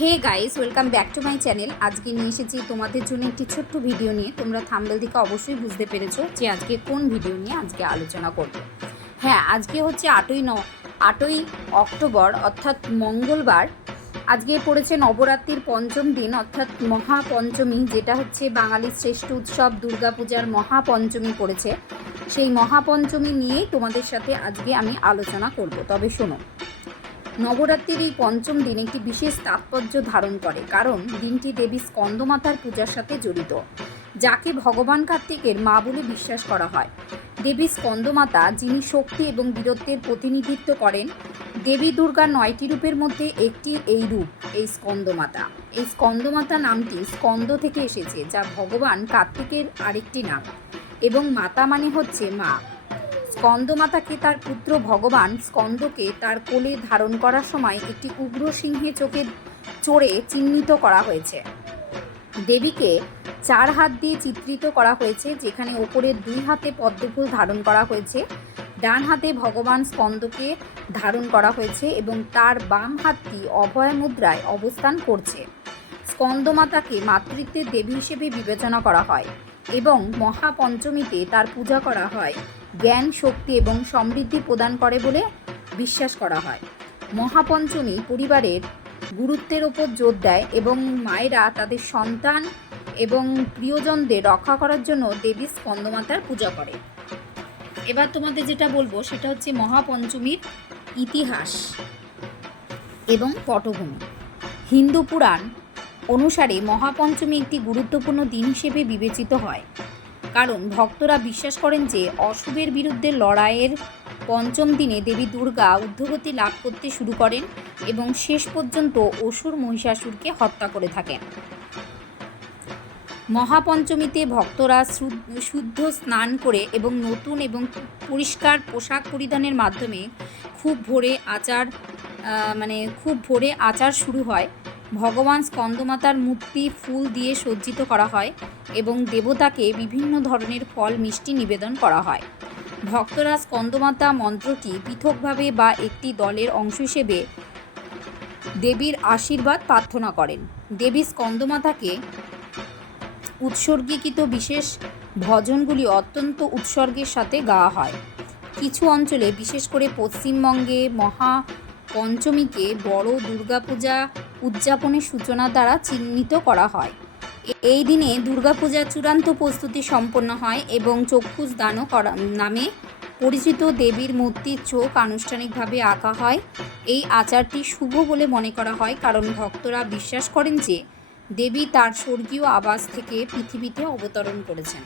Hey guys, welcome back to my channel. আজকে নিয়ে এসেছি তোমাদের জন্য একটি ছোট্ট ভিডিও নিয়ে। তোমরা থাম্বনেল থেকে অবশ্যই বুঝতে পেরেছো যে আজকে কোন ভিডিও নিয়ে আজকে আলোচনা করব। হ্যাঁ, আজকে হচ্ছে 8ই অক্টোবর অর্থাৎ মঙ্গলবার। আজকে পড়েছে নবরাত্রির পঞ্চম দিন অর্থাৎ মহাপঞ্চমী, যেটা হচ্ছে বাঙালির শ্রেষ্ঠ উৎসব দুর্গাপূজার মহাপঞ্চমী পড়েছে। সেই মহাপঞ্চমী নিয়েই তোমাদের সাথে আজকে আমি আলোচনা করব। তবে শোনো, নবরাত্রির এই পঞ্চম দিন একটি বিশেষ তাৎপর্য ধারণ করে, কারণ দিনটি দেবী স্কন্দমাতার পূজার সাথে জড়িত, যাকে ভগবান কার্তিকের মা বলে বিশ্বাস করা হয়। দেবী স্কন্দমাতা, যিনি শক্তি এবং বীরত্বের প্রতিনিধিত্ব করেন, দেবী দুর্গার 9টি রূপের মধ্যে একটি এই রূপ, এই স্কন্দমাতা। এই স্কন্দমাতা নামটি স্কন্দ থেকে এসেছে, যা ভগবান কার্তিকের আরেকটি নাম, এবং মাতা মানে হচ্ছে মা। স্কন্দমাতাকে তার পুত্র ভগবান স্কন্দকে তার কোলে ধারণ করার সময় একটি উগ্র সিংহে চোখে চড়ে চিহ্নিত করা হয়েছে। দেবীকে 4 হাত দিয়ে চিত্রিত করা হয়েছে, যেখানে ওপরের 2 হাতে পদ্মফুল ধারণ করা হয়েছে, ডান হাতে ভগবান স্কন্দকে ধারণ করা হয়েছে এবং তার বাম হাতটি অভয় মুদ্রায় অবস্থান করছে। স্কন্দমাতাকে মাতৃত্বের দেবী হিসেবে বিবেচনা করা হয় এবং মহাপঞ্চমীতে তার পূজা করা হয়। জ্ঞান, শক্তি এবং সমৃদ্ধি প্রদান করে বলে বিশ্বাস করা হয়। মহাপঞ্চমী পরিবারের গুরুত্বের ওপর জোর দেয় এবং মায়েরা তাদের সন্তান এবং প্রিয়জনদের রক্ষা করার জন্য দেবী স্কন্দমাতার পূজা করে। এবার তোমাদের যেটা বলবো সেটা হচ্ছে মহাপঞ্চমীর ইতিহাস এবং পটভূমি। হিন্দু পুরাণ অনুসারে মহাপঞ্চমী একটি গুরুত্বপূর্ণ দিন হিসেবে বিবেচিত হয়, কারণ ভক্তরা বিশ্বাস করেন যে অশুভের বিরুদ্ধে লড়াইয়ের পঞ্চম দিনে দেবী দুর্গা ঊর্ধ্বগতি লাভ করতে শুরু করেন এবং শেষ পর্যন্ত অসুর মহিষাসুরকে হত্যা করে থাকেন। মহাপঞ্চমীতে ভক্তরা শুদ্ধ স্নান করে এবং নতুন এবং পরিষ্কার পোশাক পরিধানের মাধ্যমে খুব ভোরে আচার শুরু হয়। ভগবান স্কন্দমাতার মূর্তি ফুল দিয়ে সজ্জিত করা হয় এবং দেবতাকে বিভিন্ন ধরনের ফল মিষ্টি নিবেদন করা হয়। ভক্তরা স্কন্দমাতা মন্ত্রটি পৃথকভাবে বা একটি দলের অংশ হিসেবে দেবীর আশীর্বাদ প্রার্থনা করেন। দেবী স্কন্দমাতাকে উৎসর্গীকৃত বিশেষ ভজনগুলি অত্যন্ত উৎসর্গের সাথে গাওয়া হয়। কিছু অঞ্চলে, বিশেষ করে পশ্চিমবঙ্গে, মহাপঞ্চমীকে বড় দুর্গাপূজা উদযাপনের সূচনা দ্বারা চিহ্নিত করা হয়। এই দিনে দুর্গাপূজার চূড়ান্ত প্রস্তুতি সম্পন্ন হয় এবং চক্ষুষ দানও নামে পরিচিত দেবীর মূর্তির চোখ আনুষ্ঠানিকভাবে আঁকা হয়। এই আচারটি শুভ বলে মনে করা হয়, কারণ ভক্তরা বিশ্বাস করেন যে দেবী তার স্বর্গীয় আবাস থেকে পৃথিবীতে অবতরণ করেছেন।